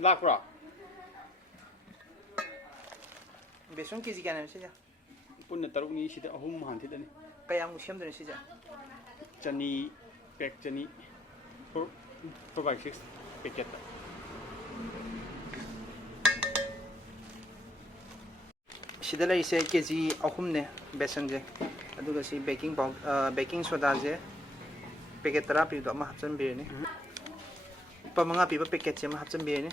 ꯂꯥꯛꯄ꯭ꯔꯣ ꯕꯦꯁꯣꯟ ꯀꯦꯖꯤ ꯀꯌꯥꯅꯦꯕ ꯁꯤꯁꯦ ꯄꯨꯟꯅ 3ꯅꯤ ꯁꯤꯗ 3 ꯍꯥꯟꯊꯤꯗꯅꯤ ꯀꯌꯥꯃꯨꯛ ꯁꯦꯝꯗꯣꯏꯅꯣ ꯁꯤꯁꯦ ꯆꯅꯤ ꯄꯦꯛ ꯆꯅꯤ 4x6 ꯄꯦꯀꯦꯠꯇ ꯁꯤꯗ ꯂꯩꯔꯤꯁꯦ ꯀꯦꯖꯤ 3ꯅꯦ ꯕꯦꯁꯟꯁꯦ ꯑꯗꯨꯒ ꯁꯤ ꯕꯦꯀꯤꯡ ꯁꯣꯗꯥꯁꯦ ꯄꯦꯀꯦꯠ 10 ꯄꯤꯕꯗꯣ ꯑꯃ ꯍꯥꯞꯆꯤꯟꯕꯤꯔꯅꯤ ꯂꯨꯄꯥ 5 ꯄꯤꯕ ꯄꯦꯀꯦꯠꯁꯦ ꯑꯃ ꯍꯥꯞꯆꯤꯟꯕꯤꯔꯅꯤ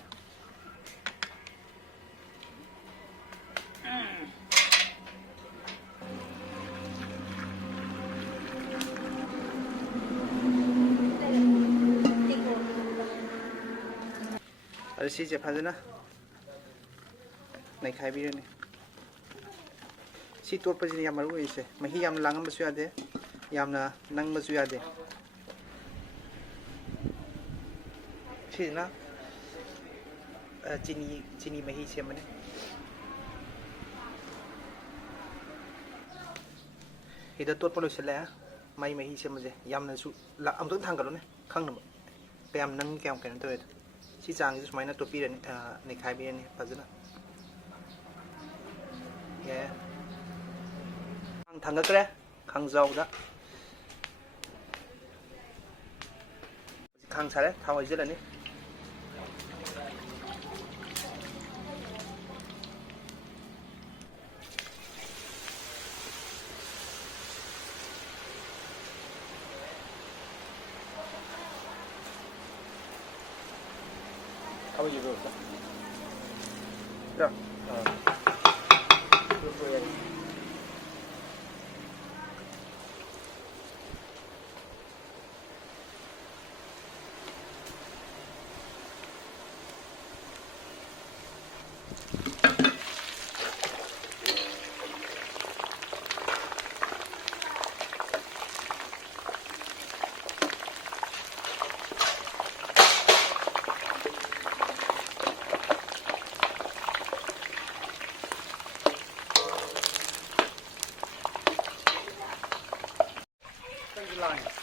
ꯑꯗꯨ ꯁꯤꯁꯦ ꯐꯖꯅ ꯅꯩꯈꯥꯏꯕꯤꯔꯅꯤ ꯁꯤ ꯇꯣꯠꯄꯁꯤꯅ ꯌꯥꯝ ꯃꯔꯨ ꯑꯣꯏꯔꯤꯁꯦ ꯃꯍꯤ ꯌꯥꯝꯅ ꯂꯥꯡꯉꯝꯕꯁꯨ ꯌꯥꯗꯦ ꯌꯥꯝꯅ ꯅꯪꯕꯁꯨ ꯌꯥꯗꯦ ꯁꯤꯁꯤꯅ ꯆꯤꯅꯤ ꯃꯍꯤ ꯁꯦꯝꯕꯅꯤ ꯁꯤꯗ ꯇꯣꯠꯄ ꯂꯣꯏꯁꯤꯜꯂꯛꯑꯦ ꯃꯩ ꯃꯍꯤ ꯁꯦꯝꯕꯁꯦ ꯌꯥꯝꯅꯁꯨ ꯑꯃꯨꯛꯇꯪ ꯊꯥꯡꯒꯠꯂꯨꯅꯦ ꯈꯪꯅꯕ ꯀꯌꯥꯝ ꯅꯪꯉꯤ ꯀꯌꯥꯝ ꯀꯩꯅꯣ ꯇꯧꯋꯦꯗꯣ ꯁꯤ ꯆꯥꯡꯁꯦ ꯁꯨꯃꯥꯏꯅ ꯇꯣꯠꯄꯤꯔꯅꯤ ꯅꯩꯈꯥꯏꯕꯤꯔꯅꯤ ꯐꯖꯅ ꯌꯥꯏ ꯊꯥꯡꯒꯠꯈ꯭ꯔꯦ ꯈꯥꯡꯖꯥꯎꯗ ꯈꯥꯡ ꯁꯥꯔꯦ ꯊꯥꯎ ꯍꯩꯖꯤꯜꯂꯅꯤ How you do 야. Line.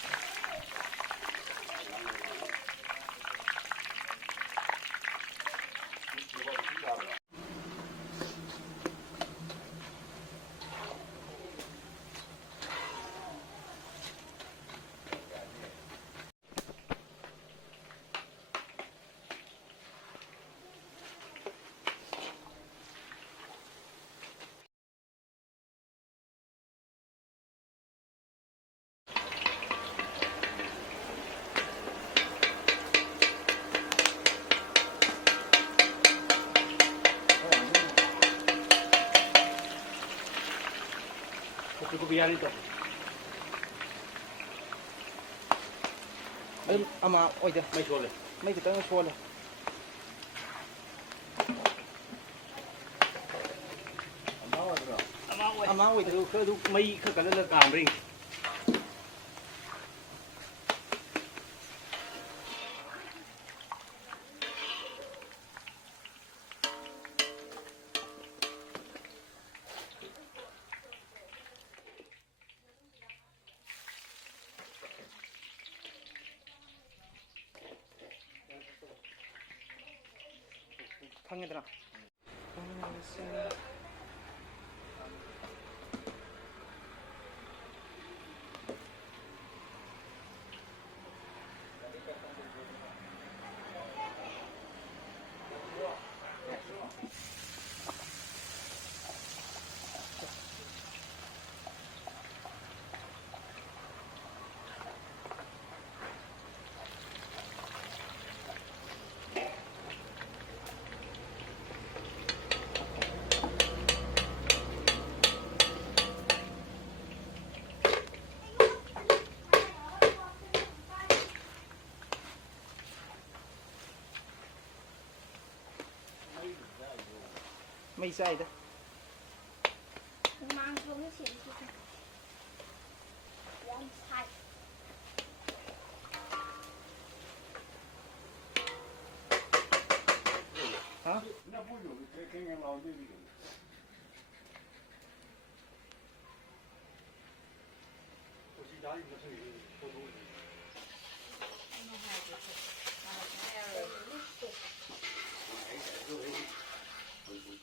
Cukup biar itu. Ama oi da Mai sole. mai kita sole. Ama oi itu ke mai ke kalau le kambing. 탕에들아. Mày sai đó. Mang xuống cái xịn xịn. One side. Hả? Nó vui rồi cái ngang lò như vậy. Tôi chỉ đá nó thôi.